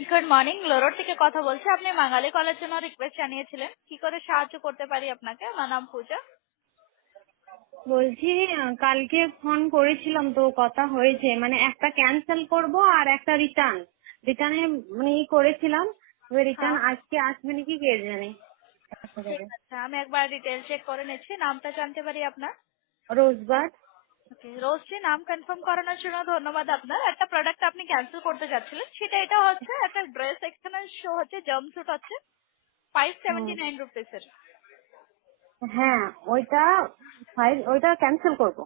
Good morning, লোরোড থেকে কথা বলছি। আপনি বাঙালি কলের জন্য রিকোয়েস্ট জানিয়েছিলেন, কি করে সাহায্য করতে পারি আপনাকে? আমার নাম পূজা। বলছি কালকে ফোন করেছিলাম তো কথা হয়েছে, মানে একটা ক্যান্সেল করব আর একটা রিটার্ন রিটার্নে মানে করেছিলাম। রিটার্ন হ্যাঁ, আজকে আসবে নাকি কে জানে। আচ্ছা ঠিক যাবে। আছে, আমি একবার ডিটেল চেক করে নিচ্ছি। নামটা জানতে পারি আপনার? রোজবাদ। ওকে, রোজজি, নাম কনফার্ম করানোর জন্য ধন্যবাদ আপনার। একটা প্রোডাক্ট আপনি ক্যান্সেল করতে যাচ্ছিলেন, সেটা এটা হচ্ছে একটা ড্রেস, এখানে শো হচ্ছে জাম্প স্যুট হচ্ছে হুম, 579 রুপিসের। হ্যাঁ ওইটা ওইটা ক্যান্সেল করব।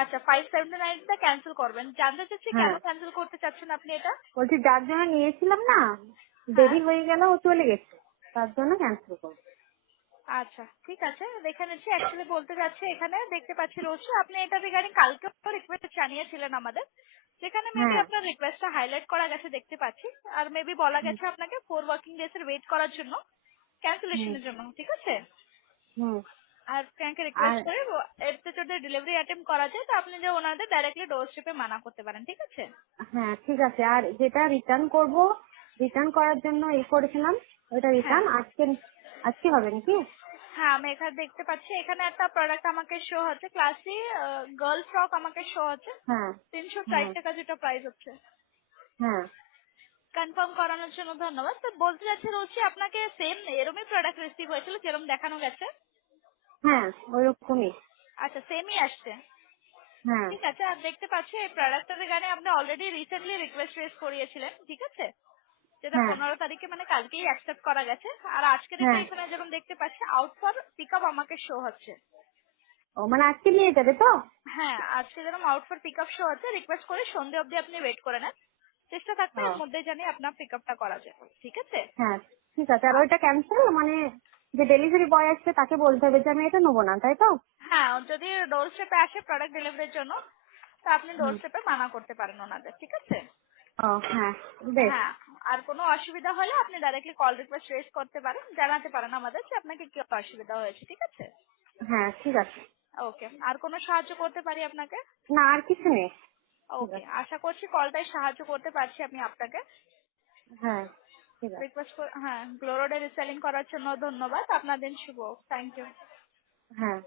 আচ্ছা, 579টা ক্যান্সেল করবেন। জানতে চাচ্ছি কেন হ্যাঁ, ক্যান্সেল করতে চাচ্ছেন আপনি এটা? বলছি যার জন্য নিয়েছিলাম না, হ্যাঁ, দেরি হয়ে গেল, ও চলে গেছে, তার জন্য ক্যান্সেল করব। আচ্ছা ঠিক আছে, দেখে নিচ্ছি। অ্যাকচুয়ালি বলতে যাচ্ছি, এখানে দেখতে পাচ্ছি রোজ আপনি এটা রিগার্ডিং কালকেও রিকোয়েস্ট জানিয়েছিলেন আমাদের, যেখানে মেবি হ্যাঁ। আপনার রিকোয়েস্টটা হাইলাইট করা গেছে দেখতে পাচ্ছি। আর মেবি বলা হুম, গেছে আপনাকে 4 ওয়ার্কিং ডেজ এর ওয়েট করার জন্য, হুম, ক্যান্সেলেশনের জন্য, ঠিক আছে? হুম। আর ব্যাংকে আর রিকোয়েস্ট করে এতে যদি ডেলিভারি অ্যাটেম্প করা যায়, তো আপনি যে ওনাদের ডাইরেক্টলি ডোর স্টেপে মানা করতে পারেন, ঠিক আছে? হ্যাঁ ঠিক আছে, আর যেটা রিটার্ন করব, রিটার্ন করার জন্য করেছিলাম, ওইটা হ্যাঁ, রিটার্ন আজকে আজকে হবে নাকি? হ্যাঁ, আমি এখানে দেখতে পাচ্ছি, এখানে একটা প্রোডাক্ট আমাকে শো হচ্ছে, ক্লাসি গার্ল ফ্রক আমাকে শো হচ্ছে হ্যাঁ, 360 টাকা, যেটা প্রাইস হচ্ছে। হ্যাঁ, কনফার্ম করানোর জন্য ধন্যবাদ। তো বলতে যাচ্ছি রোজি, আপনাকে সেম এরমই প্রোডাক্ট রিসিভ হয়েছিল যেরকম দেখানো গেছে? হ্যাঁ ওইরকমই। আচ্ছা, সেমই আসছে। হ্যাঁ, ঠিক আছে, আর দেখতে পাচ্ছি এই প্রোডাক্টের গানে আপনি অলরেডি রিসেন্টলি রিকোয়েস্ট রেজ করিয়েছিলেন, ঠিক আছে? যেটা হ্যাঁ, 15 তারিখে, মানে কালকেই অ্যাকসেপ্ট করা গেছে। আর আজকে ডেটে হ্যাঁ। এখানে যেরকম দেখতে পাচ্ছি আউট ফর পিক আপ আমাকে শো হচ্ছে। ও মানে আজকে নিয়ে যাবে তো? হ্যাঁ, আজকে যেরকম out for pick up show হচ্ছে, রিকোয়েস্ট করে সন্ধ্যে অবধি আপনি ওয়েট করে নেন। চেষ্টা থাকবে ও এর মধ্যে জানি আপনার পিক আপটা করা যায়, ঠিক আছে? হ্যাঁ ঠিক আছে, আর আর ওইটা ক্যান্সেল মানে যে ডেলিভারি বয় আসছে তাকে বলতে হবে যে আমি এটা নেবো না, তাই তো? হ্যাঁ, যদি ডোর স্টেপে আসে প্রোডাক্ট ডেলিভারির জন্য, তো আপনি ডোর হুম। স্টেপে মানা করতে পারেন ওনাদের, ঠিক আছে? ও হ্যাঁ, বেশ। হ্যাঁ, আর কোনো অসুবিধা হলে আপনি ডাইরেক্টলি কল রিকোয়েস্ট রেজ করতে পারেন, জানাতে পারেন আমাদের যে আপনাকে কি অসুবিধা হয়েছে, ঠিক আছে? হ্যাঁ ঠিক আছে। ওকে, আর কোনো সাহায্য করতে পারি আপনাকে? না আর কিছু নেই। ঠিক ওকে, আছে। আশা করছি কলটাই সাহায্য করতে পারছি আমি আপনাকে। হ্যাঁ ঠিক আছে। রিকোয়েস্ট, হ্যাঁ, গ্লোরোডে রিসেলিং করার জন্য ধন্যবাদ। আপনার দিন শুভ। Thank you. হ্যাঁ।